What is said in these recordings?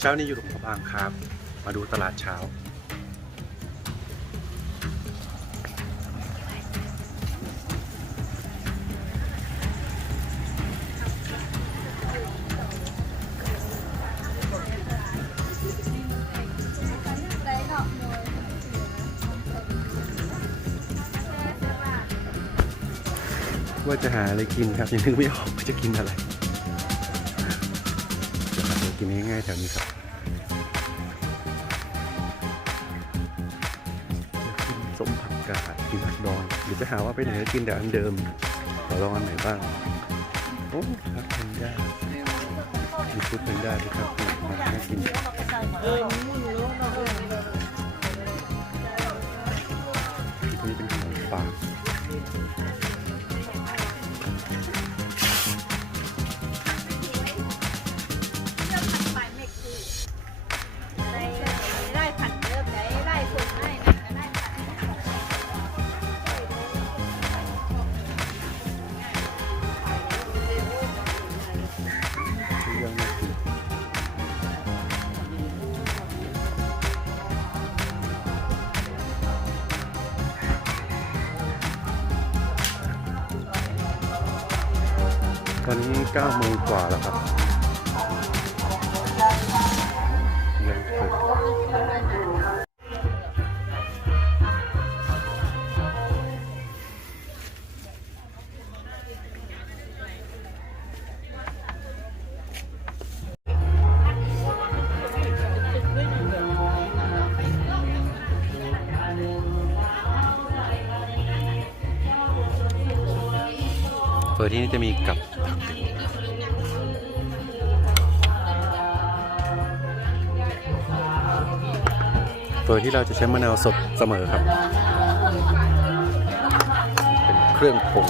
เช้านี้อยู่หลวงพระบางครับมาดูตลาดเช้าว่าจะหาอะไรกินครับยังนึกไม่ออกว่าจะกินอะไรจะหาอะไรกินง่ายๆแถวนี้ครับจะกินส้มผักกาดกินผักดองหรือจะหาว่าไปไหนกินแต่อันเดิมขอลองอันไหนบ้างโอ้ครับแพนด้ามีฟุตแพนด้าด้วยครับมาน่ากินนี่เป็นของฝากตอนนี้9 โมงกว่าแล้วครับยังเปิดที่นี่จะมีกับผักโดยที่เราจะใช้มะนาวสดเสมอครับเป็นเครื่องปรุง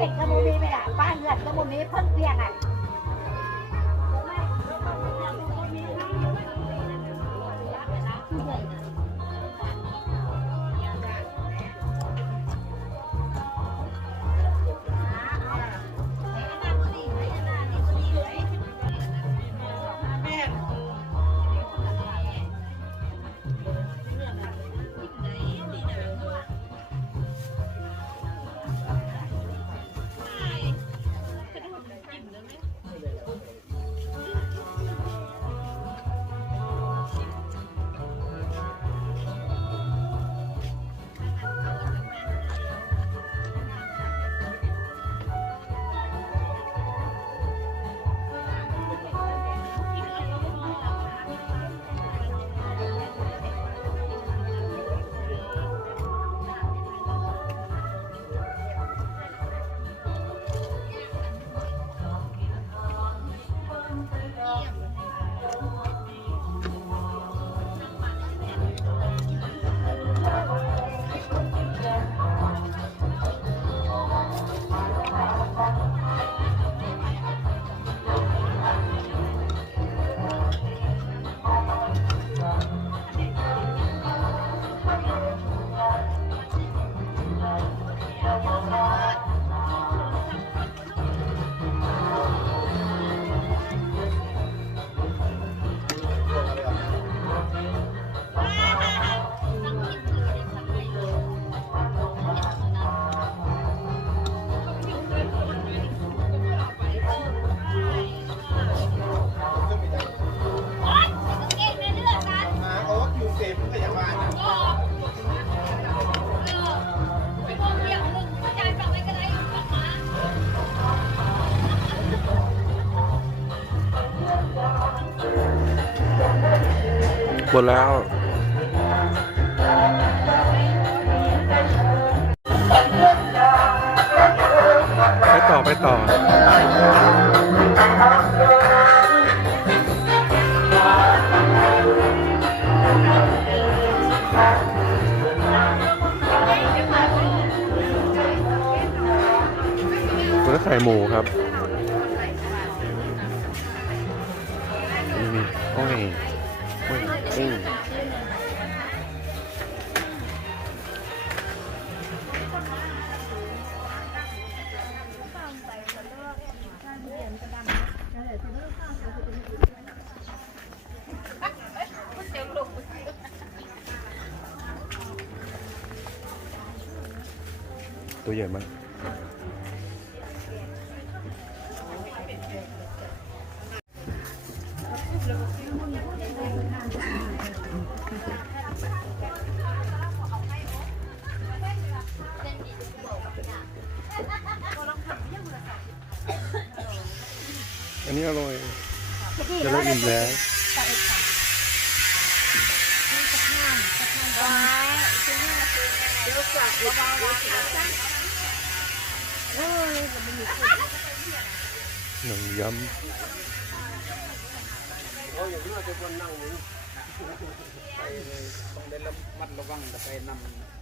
เผ็ดกระมูมีไหมล่ะบ้านเลือดกระมูมีเพิ่งเปลี่ยนอ่ะเ หมดแล้วไปต่อตัวนี้ไข่หมูครับนี่โอ้ยตัวใหญ่มากอันนี้อร่อยจะได้อิ่มแล้วหนังยำอย่างนี้เราจะนั่งต้องได้ระมัดระวังจะไปนำ